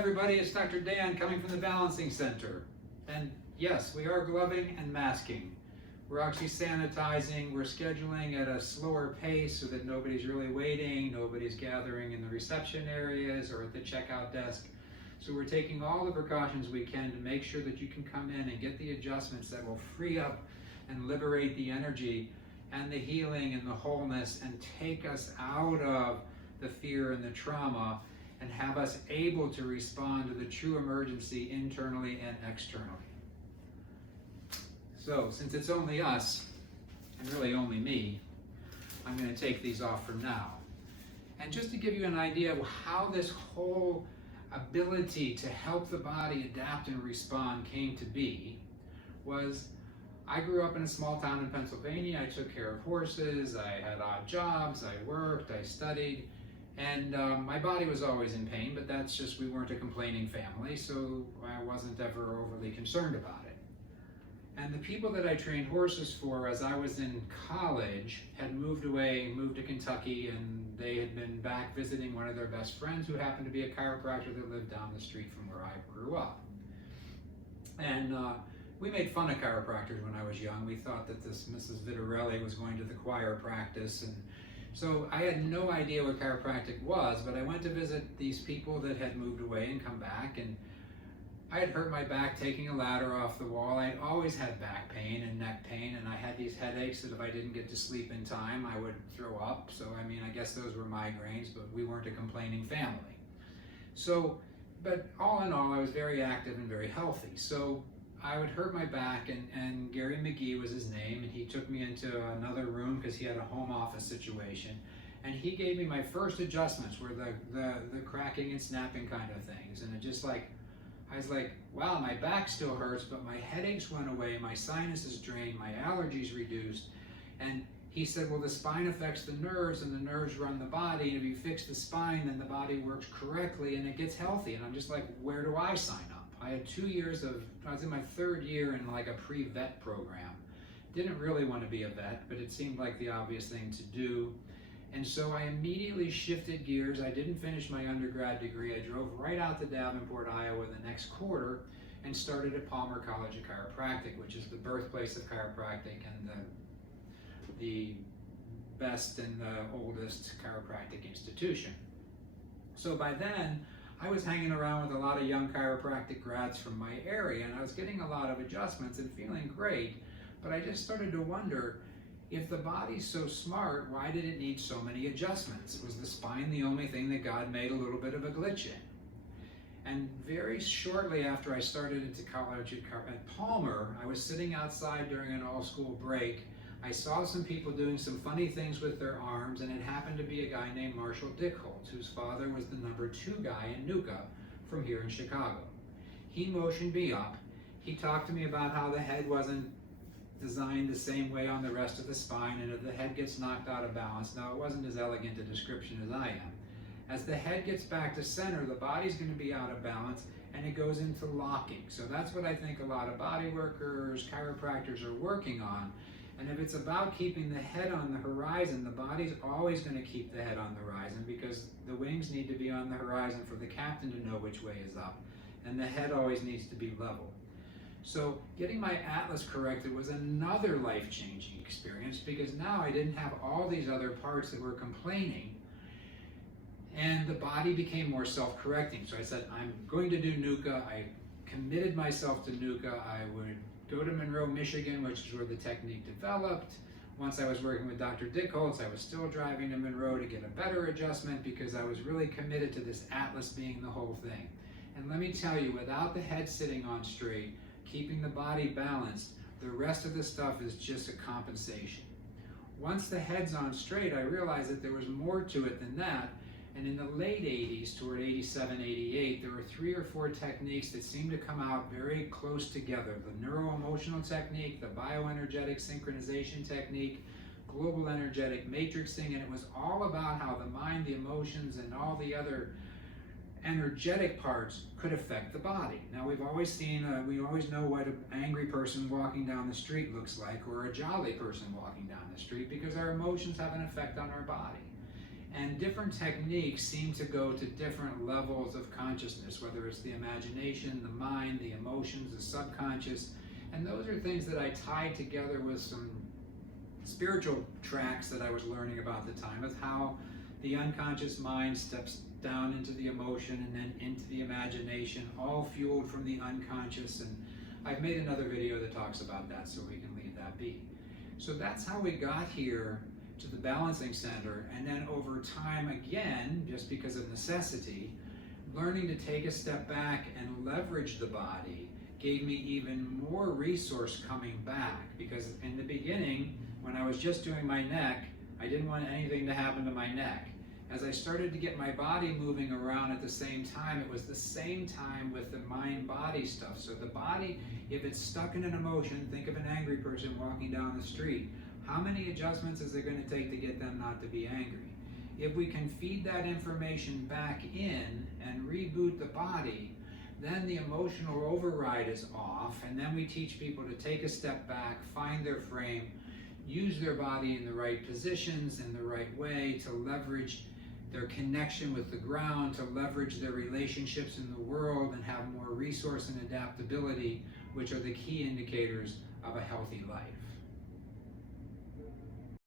everybody, it's Dr. Dan coming from the Balancing Center. And yes, we are gloving and masking. We're actually sanitizing, we're scheduling at a slower pace so that nobody's really waiting, nobody's gathering in the reception areas or at the checkout desk. So we're taking all the precautions we can to make sure that you can come in and get the adjustments that will free up and liberate the energy and the healing and the wholeness and take us out of the fear and the trauma and have us able to respond to the true emergency internally and externally. So since it's only us, and really only me, I'm going to take these off for now. And just to give you an idea of how this whole ability to help the body adapt and respond came to be, was I grew up in a small town in Pennsylvania. I took care of horses, I had odd jobs, I worked, I studied, and my body was always in pain, but that's just, we weren't a complaining family, so I wasn't ever overly concerned about it. And the people that I trained horses for as I was in college had moved away, moved to Kentucky, and they had been back visiting one of their best friends who happened to be a chiropractor that lived down the street from where I grew up. And we made fun of chiropractors when I was young. We thought that this Mrs. Vitarelli was going to the choir practice, and so I had no idea what chiropractic was, but I went to visit these people that had moved away and come back, and I had hurt my back taking a ladder off the wall. I'd always had back pain and neck pain, and I had these headaches that if I didn't get to sleep in time, I would throw up. So, I mean, I guess those were migraines, but we weren't a complaining family. So, but all in all, I was very active and very healthy. So I would hurt my back, and Gary McGee was his name, and he took me into another room because he had a home office situation. And he gave me my first adjustments were the cracking and snapping kind of things. And it just like, I was like, wow, my back still hurts, but my headaches went away, my sinuses drained, my allergies reduced. And he said, well, the spine affects the nerves, and the nerves run the body, and if you fix the spine, then the body works correctly, and it gets healthy. And I'm just like, where do I sign up? I had 2 years of, I was in my third year in like a pre-vet program. Didn't really want to be a vet, but it seemed like the obvious thing to do. And so I immediately shifted gears. I didn't finish my undergrad degree. I drove right out to Davenport, Iowa the next quarter and started at Palmer College of Chiropractic, which is the birthplace of chiropractic and the best and the oldest chiropractic institution. So by then, I was hanging around with a lot of young chiropractic grads from my area, and I was getting a lot of adjustments and feeling great, but I just started to wonder, if the body's so smart, why did it need so many adjustments? Was the spine the only thing that God made a little bit of a glitch in? And very shortly after I started into college at Palmer, I was sitting outside during an all-school break. I saw some people doing some funny things with their arms, and it happened to be a guy named Marshall Dickholt, whose father was the #2 guy in NUCCA from here in Chicago. He motioned me up. He talked to me about how the head wasn't designed the same way on the rest of the spine, and if the head gets knocked out of balance, now it wasn't as elegant a description as I am. As the head gets back to center, the body's going to be out of balance and it goes into locking. So that's what I think a lot of body workers, chiropractors are working on. And if it's about keeping the head on the horizon, the body's always going to keep the head on the horizon because the wings need to be on the horizon for the captain to know which way is up, and the head always needs to be level. So getting my atlas corrected was another life-changing experience because now I didn't have all these other parts that were complaining, and the body became more self-correcting. So I said, I'm going to do NUCCA. I committed myself to NUCCA. I would go to Monroe, Michigan, which is where the technique developed. Once I was working with Dr. Dickholz, I was still driving to Monroe to get a better adjustment because I was really committed to this atlas being the whole thing. And let me tell you, without the head sitting on straight, keeping the body balanced, the rest of the stuff is just a compensation. Once the head's on straight, I realized that there was more to it than that. And in the late 80s, toward 87, 88, there were 3 or 4 techniques that seemed to come out very close together. The neuro-emotional technique, the bioenergetic synchronization technique, global energetic matrixing, and it was all about how the mind, the emotions, and all the other energetic parts could affect the body. Now we've always seen, we always know what an angry person walking down the street looks like, or a jolly person walking down the street, because our emotions have an effect on our body. And different techniques seem to go to different levels of consciousness, whether it's the imagination, the mind, the emotions, the subconscious. And those are things that I tied together with some spiritual tracks that I was learning about at the time, of how the unconscious mind steps down into the emotion and then into the imagination, all fueled from the unconscious. And I've made another video that talks about that, so we can leave that be. So that's how we got here to the balancing center. And then over time, again, just because of necessity, learning to take a step back and leverage the body gave me even more resource coming back. Because in the beginning, when I was just doing my neck, I didn't want anything to happen to my neck. As I started to get my body moving around at the same time, it was the same time with the mind-body stuff. So the body, if it's stuck in an emotion, think of an angry person walking down the street. How many adjustments is it going to take to get them not to be angry? If we can feed that information back in and reboot the body, then the emotional override is off, and then we teach people to take a step back, find their frame, use their body in the right positions, in the right way, to leverage their connection with the ground, to leverage their relationships in the world, and have more resource and adaptability, which are the key indicators of a healthy life.